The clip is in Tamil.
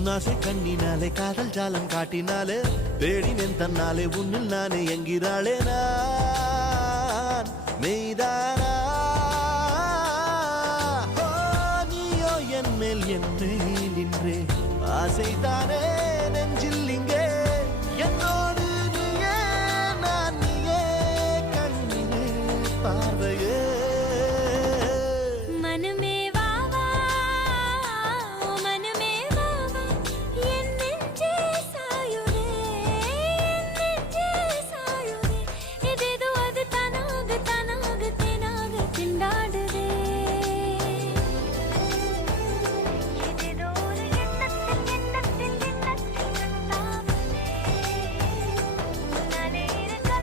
உன்னாசை கண்ணினாலே காதல் ஜாலம் காட்டினாலே தேடினேன் தன்னாலே உன்னில் நானே என்கிறாளே நான் மெய்தானா நீயோ என் மேல் என்னே நின்றே ஆசைதானே நெஞ்சில் இங்கே என்னோடு நீயே நான் நீயே கண்ணிலே பார்வை